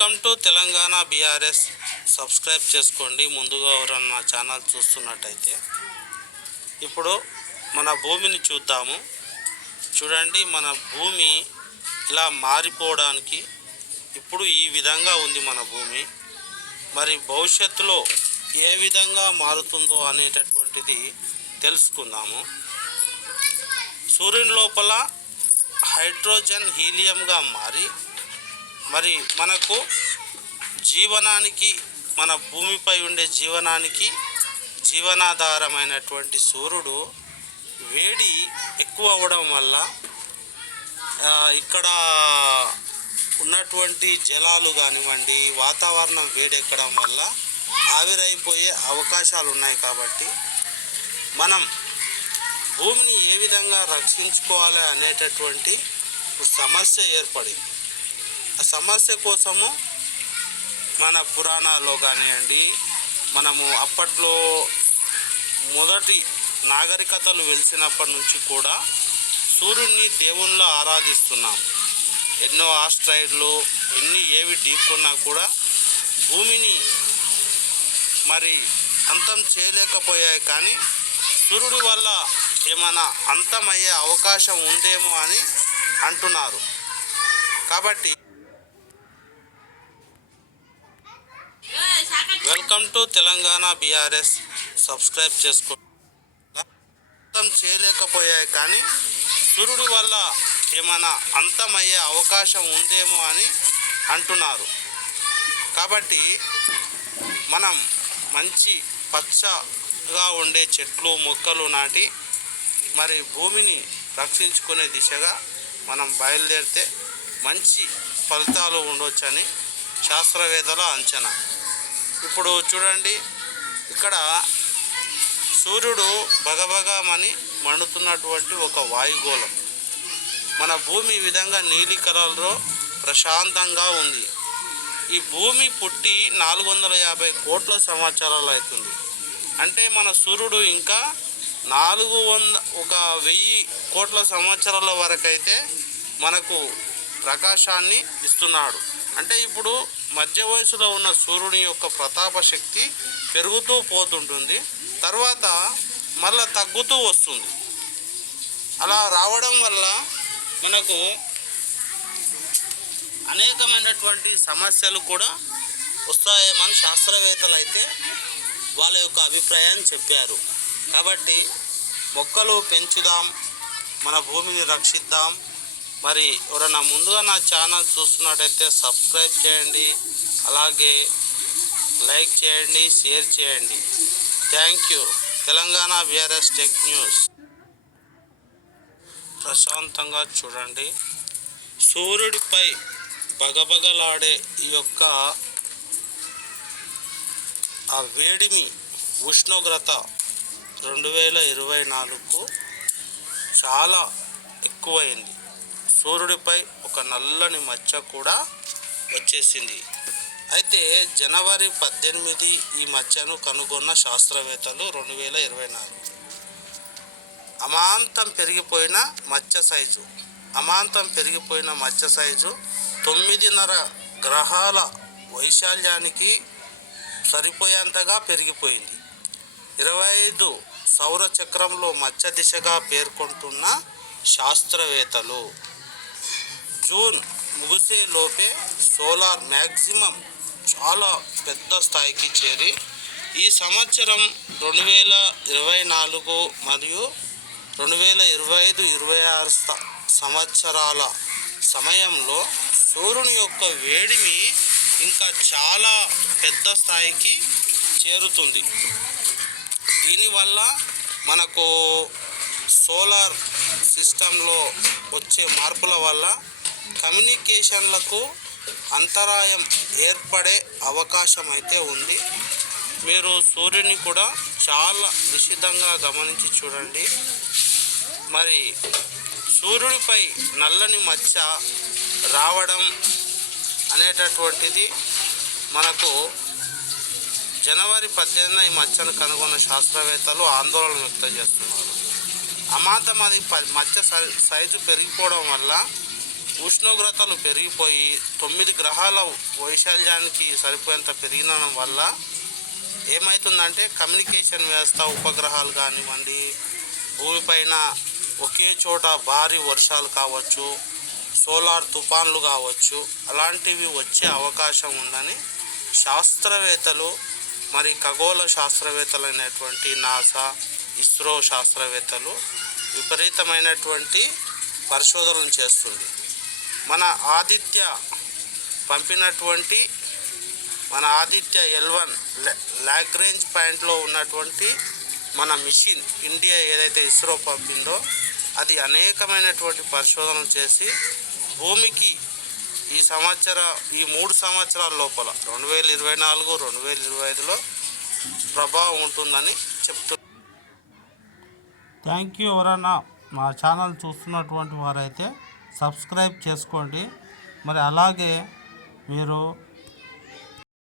Welcome to Telangana BRS. Subscribe చేసుకోండి. ముందుగా ఎవరన్నా ఛానల్ చూస్తున్నట్టయితే ఇప్పుడు మన భూమిని చూద్దాము. చూడండి, మన భూమి ఇలా మారిపోవడానికి ఇప్పుడు ఈ విధంగా ఉంది మన భూమి. మరి భవిష్యత్తులో ఏ విధంగా మారుతుందో అనేటటువంటిది తెలుసుకుందాము. సూర్యుని లోపల హైడ్రోజన్ హీలియంగా మారి మరి మనకు జీవనానికి, మన భూమిపై ఉండే జీవనానికి జీవనాధారమైనటువంటి సూర్యుడు వేడి ఎక్కువ అవ్వడం వల్ల ఇక్కడ ఉన్నటువంటి జలాలు కానివ్వండి, వాతావరణం వేడెక్కడం వల్ల ఆవిరైపోయే అవకాశాలు ఉన్నాయి. కాబట్టి మనం భూమిని ఏ విధంగా రక్షించుకోవాలి అనేటటువంటి సమస్య ఏర్పడింది. ఆ సమస్య కోసము మన పురాణాల్లో కానివ్వండి, మనము అప్పట్లో మొదటి నాగరికతలు వెలిసినప్పటి నుంచి కూడా సూర్యుడిని దేవునిలా ఆరాధిస్తున్నాం. ఎన్నో ఆస్ట్రాయిడ్లు ఏవి ఢీకొన్నా కూడా భూమిని మరి అంతం చేయలేకపోయాయి. కానీ సూర్యుడి వల్ల ఏమైనా అంతమయ్యే అవకాశం ఉందేమో అని అంటున్నారు. కాబట్టి welcome to Telangana BRS. Subscribe చేసుకోండి. అంతం చేయలేకపోయాయి కానీ సూర్యుడి వల్ల ఏమైనా అంతమయ్యే అవకాశం ఉందేమో అని అంటున్నారు. కాబట్టి మనం మంచి పచ్చగా ఉండే చెట్లు మొక్కలు నాటి మరి భూమిని రక్షించుకునే దిశగా మనం బయలుదేరితే మంచి ఫలితాలు ఉండవచ్చని శాస్త్రవేత్తల అంచనా. ఇప్పుడు చూడండి, ఇక్కడ సూర్యుడు బగబగమని మండుతున్నటువంటి ఒక వాయుగోళం. మన భూమి ఈ విధంగా నీలి కలర్లో ప్రశాంతంగా ఉంది. ఈ భూమి పుట్టి 450 కోట్ల సంవత్సరాలు అవుతుంది. అంటే మన సూర్యుడు ఇంకా 1000 కోట్ల సంవత్సరాల వరకైతే మనకు ప్రకాశాన్ని ఇస్తున్నాడు. అంటే ఇప్పుడు మధ్య వయసులో ఉన్న సూర్యుని యొక్క ప్రతాప శక్తి పెరుగుతూ పోతుంటుంది, తర్వాత మళ్ళీ తగ్గుతూ వస్తుంది. అలా రావడం వల్ల మనకు అనేకమైనటువంటి సమస్యలు కూడా వస్తాయేమని శాస్త్రవేత్తలు అయితే వాళ్ళ యొక్క అభిప్రాయాన్ని చెప్పారు. కాబట్టి మొక్కలు పెంచుదాం, మన భూమిని రక్షిద్దాం. మరి ఎవరైనా ముందుగా నా ఛానల్ చూస్తున్నట్టయితే సబ్స్క్రైబ్ చేయండి, అలాగే లైక్ చేయండి, షేర్ చేయండి. Thank you. Telangana BRS tech news. ప్రశాంతంగా చూడండి, సూర్యుడిపై బగబగలాడే ఈ యొక్క ఆ వేడిమి ఉష్ణోగ్రత 2024కు చాలా ఎక్కువైంది. సూర్యుడిపై ఒక నల్లని మచ్చ కూడా వచ్చేసింది. అయితే జనవరి 18 ఈ మచ్చను కనుగొన్న శాస్త్రవేత్తలు 2024 అమాంతం పెరిగిపోయిన మచ్చ సైజు 9.5 గ్రహాల వైశాల్యానికి సరిపోయేంతగా పెరిగిపోయింది. 25 సౌర చక్రంలో మచ్చ దిశగా పేర్కొంటున్న శాస్త్రవేత్తలు జూన్ ముగిసే లోపే సోలార్ మ్యాక్సిమం చాలా పెద్ద స్థాయికి చేరి ఈ సంవత్సరం 2024 మరియు 2025-26 సంవత్సరాల సమయంలో సూర్యుని యొక్క వేడిమి ఇంకా చాలా పెద్ద స్థాయికి చేరుతుంది. దీనివల్ల మనకు సోలార్ సిస్టంలో వచ్చే మార్పుల వల్ల కమ్యూనికేషన్లకు అంతరాయం ఏర్పడే అవకాశం అయితే ఉంది. మీరు సూర్యుని కూడా చాలా నిశితంగా గమనించి చూడండి. మరి సూర్యుడిపై నల్లని మచ్చ రావడం అనేటటువంటిది మనకు జనవరి 18 ఈ మచ్చను కనుగొన్న శాస్త్రవేత్తలు ఆందోళన వ్యక్తం చేస్తున్నారు. అమాంతం అది మచ్చ సైజు పెరిగిపోవడం వల్ల ఉష్ణోగ్రతలు పెరిగిపోయి 9 గ్రహాల వైశాల్యానికి సరిపోయేంత పెరిగిన వల్ల ఏమవుతుందంటే కమ్యూనికేషన్ వ్యవస్థ, ఉపగ్రహాలు కానివ్వండి, భూమిపైన ఒకే చోట భారీ వర్షాలు కావచ్చు, సోలార్ తుఫాన్లు కావచ్చు, అలాంటివి వచ్చే అవకాశం ఉందని శాస్త్రవేత్తలు, మరి ఖగోళ శాస్త్రవేత్తలైనటువంటి నాసా, ఇస్రో శాస్త్రవేత్తలు విపరీతమైనటువంటి పరిశోధనలు చేస్తుంది. మన ఆదిత్య పంపినటువంటి మన ఆదిత్య L1 లాగ్రేంజ్ పాయింట్లో ఉన్నటువంటి మన మిషన్ ఇండియా ఏదైతే ఇస్రో పంపిందో అది అనేకమైనటువంటి పరిశోధనలు చేసి భూమికి ఈ 3 సంవత్సరాల లోపల 2024, 2025లో ప్రభావం ఉంటుందని చెప్తున్నారు. Thank you. ఎవరైనా మా ఛానల్ చూస్తున్నటువంటి వారైతే సబ్స్క్రైబ్ చేసుకోండి. మరి అలాగే మీరు